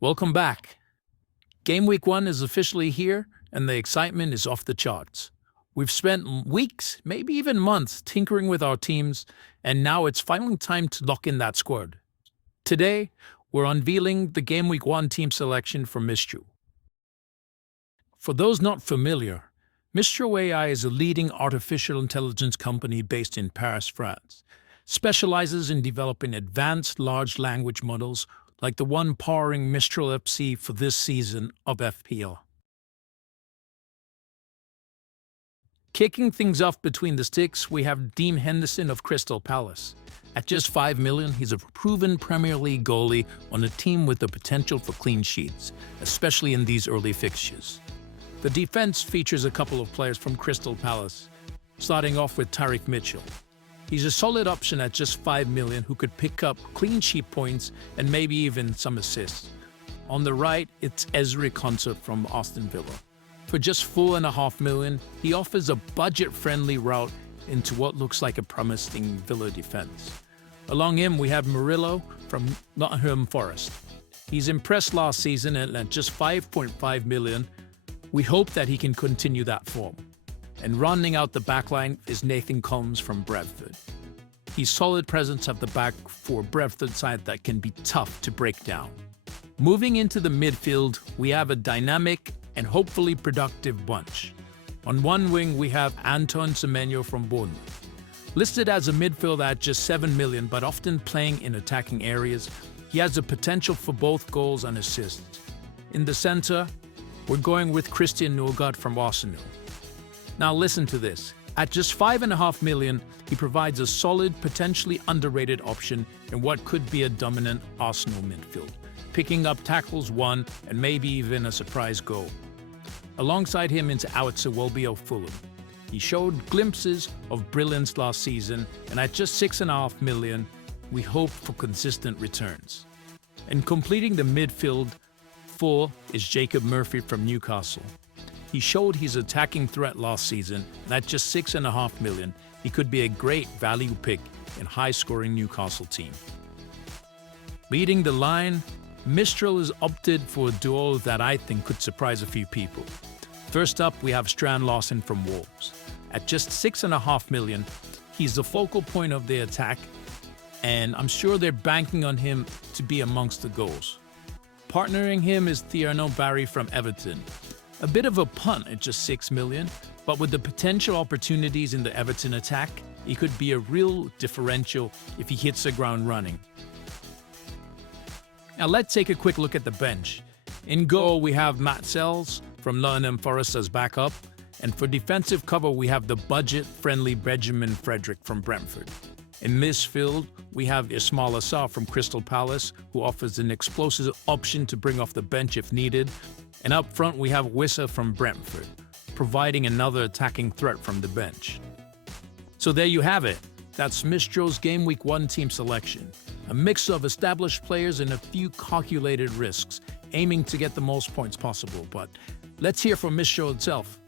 Welcome back. Game Week 1 is officially here, and the excitement is off the charts. We've spent weeks, maybe even months, tinkering with our teams, and now it's finally time to lock in that squad. Today, we're unveiling the Game Week 1 team selection for Mistral. For those not familiar, Mistral AI is a leading artificial intelligence company based in Paris, France. Specializes in developing advanced large language models like the one powering Mistral FC for this season of FPL. Kicking things off between the sticks, we have Dean Henderson of Crystal Palace. At just 5 million, he's a proven Premier League goalie on a team with the potential for clean sheets, especially in these early fixtures. The defense features a couple of players from Crystal Palace, starting off with Tariq Mitchell. He's a solid option at just 5 million who could pick up clean sheet points and maybe even some assists. On the right, it's Ezri Konsa from Aston Villa. For just 4.5 million, he offers a budget-friendly route into what looks like a promising Villa defense. Along him, we have Murillo from Nottingham Forest. He's impressed last season, and at just 5.5 million, we hope that he can continue that form. And rounding out the backline is Nathan Combs from Brentford. He's solid presence at the back for a Brentford side that can be tough to break down. Moving into the midfield, we have a dynamic and hopefully productive bunch. On one wing, we have Anton Semenyo from Bournemouth. Listed as a midfielder at just 7 million, but often playing in attacking areas, he has the potential for both goals and assists. In the center, we're going with Christian Nørgaard from Arsenal. Now listen to this. At just 5.5 million, he provides a solid, potentially underrated option in what could be a dominant Arsenal midfield, picking up tackles won and maybe even a surprise goal. Alongside him into Outser Welby of Fulham. He showed glimpses of brilliance last season, and at just 6.5 million, we hope for consistent returns. And completing the midfield four is Jacob Murphy from Newcastle. He showed his attacking threat last season, and at just 6.5 million, he could be a great value pick in high-scoring Newcastle team. Leading the line, Mistral has opted for a duo that I think could surprise a few people. First up, we have Strand Larsen from Wolves. At just 6.5 million, he's the focal point of the attack, and I'm sure they're banking on him to be amongst the goals. Partnering him is Thierno Barry from Everton. A bit of a punt at just 6 million, but with the potential opportunities in the Everton attack, he could be a real differential if he hits the ground running. Now let's take a quick look at the bench. In goal, we have Matt Sells from Nottingham Forest as backup, and for defensive cover, we have the budget-friendly Benjamin Frederick from Brentford. In midfield, we have Ismail Assar from Crystal Palace, who offers an explosive option to bring off the bench if needed. And up front, we have Wissa from Brentford, providing another attacking threat from the bench. So there you have it. That's Mistral's Game Week 1 team selection. A mix of established players and a few calculated risks, aiming to get the most points possible. But let's hear from Mistral itself.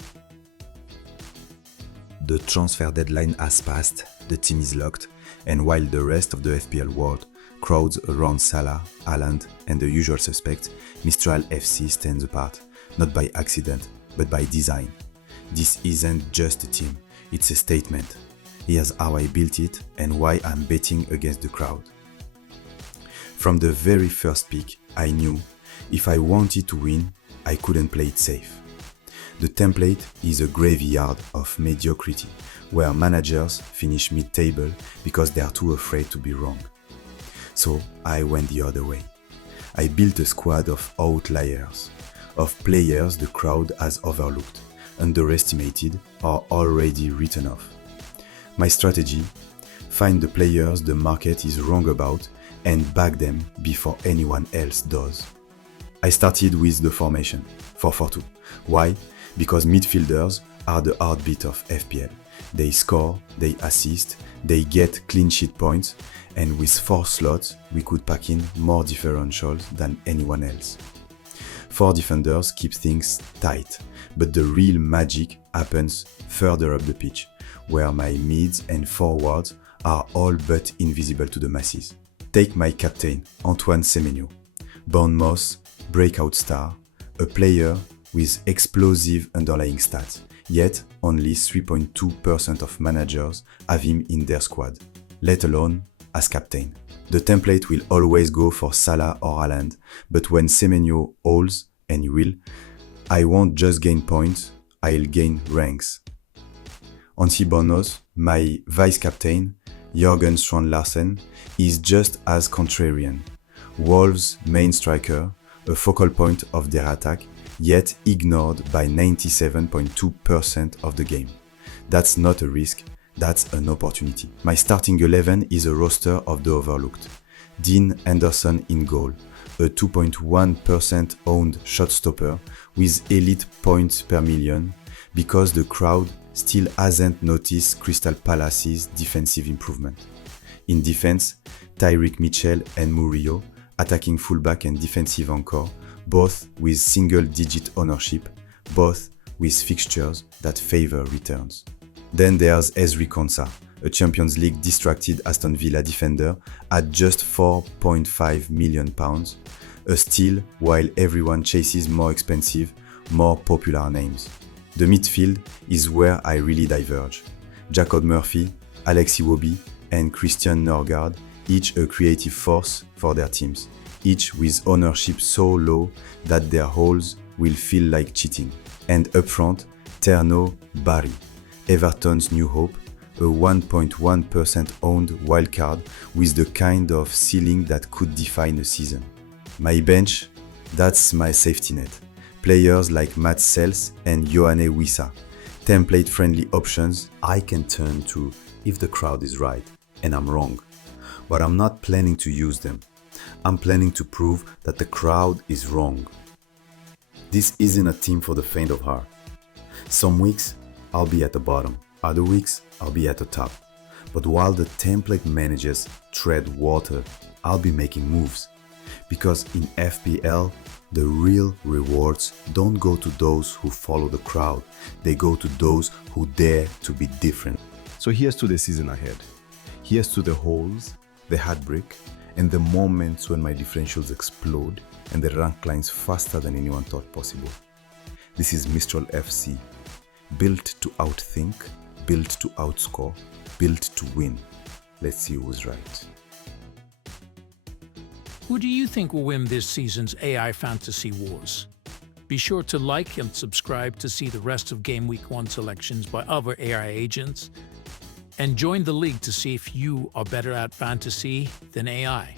The transfer deadline has passed, the team is locked, and while the rest of the FPL world crowds around Salah, Haaland and the usual suspects, Mistral FC stands apart, not by accident, but by design. This isn't just a team, it's a statement. Here's how I built it and why I'm betting against the crowd. From the very first pick, I knew if I wanted to win, I couldn't play it safe. The template is a graveyard of mediocrity, where managers finish mid-table because they are too afraid to be wrong. So I went the other way. I built a squad of outliers, of players the crowd has overlooked, underestimated, or already written off. My strategy: find the players the market is wrong about and back them before anyone else does. I started with the formation, 4-4-2. Why? Because midfielders are the heartbeat of FPL. They score, they assist, they get clean sheet points, and with 4 slots, we could pack in more differentials than anyone else. 4 defenders keep things tight, but the real magic happens further up the pitch, where my mids and forwards are all but invisible to the masses. Take my captain, Antoine Semenyo. Bournemouth breakout star, a player with explosive underlying stats, yet only 3.2% of managers have him in their squad, let alone as captain. The template will always go for Salah or Haaland, but when Semenyo holds, and he will, I won't just gain points, I'll gain ranks. On bonus, my vice-captain, Jørgen Strand Larsen, is just as contrarian. Wolves' main striker, a focal point of their attack, yet ignored by 97.2% of the game. That's not a risk, that's an opportunity. My starting 11 is a roster of the overlooked. Dean Henderson in goal, a 2.1% owned shot stopper with elite points per million, because the crowd still hasn't noticed Crystal Palace's defensive improvement. In defense, Tyreek Mitchell and Murillo, attacking fullback and defensive anchor, both with single-digit ownership, both with fixtures that favor returns. Then there's Ezri Konsa, a Champions League distracted Aston Villa defender at just £4.5 million, a steal while everyone chases more expensive, more popular names. The midfield is where I really diverge. Jacob Murphy, Alex Iwobi, and Christian Nørgaard, each a creative force for their teams, each with ownership so low that their holes will feel like cheating. And up front, Terno Barry, Everton's new hope, a 1.1% owned wildcard with the kind of ceiling that could define a season. My bench, that's my safety net. Players like Matt Sells and Ioane Wissa, template-friendly options I can turn to if the crowd is right, and I'm wrong. But I'm not planning to use them. I'm planning to prove that the crowd is wrong. This isn't a team for the faint of heart. Some weeks, I'll be at the bottom. Other weeks, I'll be at the top. But while the template managers tread water, I'll be making moves. Because in FPL, the real rewards don't go to those who follow the crowd. They go to those who dare to be different. So here's to the season ahead. Here's to the holes, the heartbreak, and the moments when my differentials explode and the rank climbs faster than anyone thought possible. This is Mistral FC, built to outthink, built to outscore, built to win. Let's see who's right. Who do you think will win this season's AI Fantasy Wars? Be sure to like and subscribe to see the rest of Game Week 1 selections by other AI agents, and join the league to see if you are better at fantasy than AI.